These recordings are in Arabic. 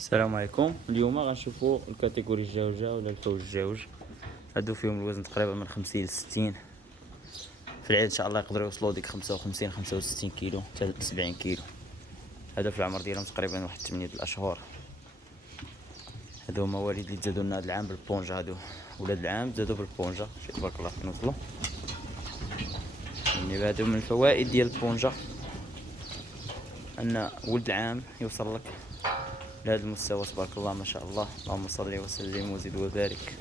السلام عليكم. اليوم غنشوفوا الكاتيجوري الجوجة ولا الفوج الجوج. هادو فيهم الوزن تقريبا من 50 ل 60. في العيد ان شاء الله يقدروا يوصلوا ديك 55 65 كيلو حتى 70 كيلو. هذا في العمر ديالهم تقريبا واحد 8 الاشهر. هادو هما مواليد اللي تزادوا لنا هاد العام بالبونجا. هادو ولاد العام تزادوا بالبونجا. شي تبارك الله فين وصلوا. يعني هادو من الفوائد ديال البونجا ان ولد العام يوصل لك لهذا المستوى تبارك الله ما شاء الله. اللهم صل وسلم وزد وبارك.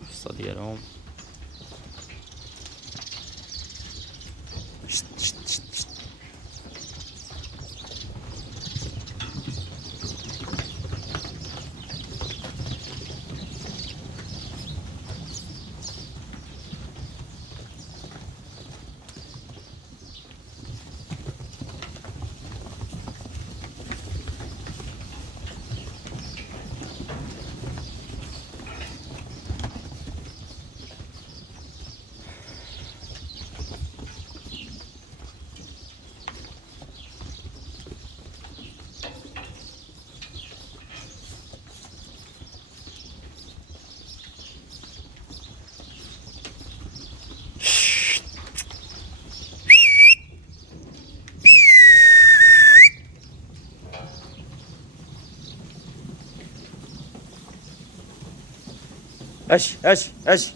القصة ديالهم اش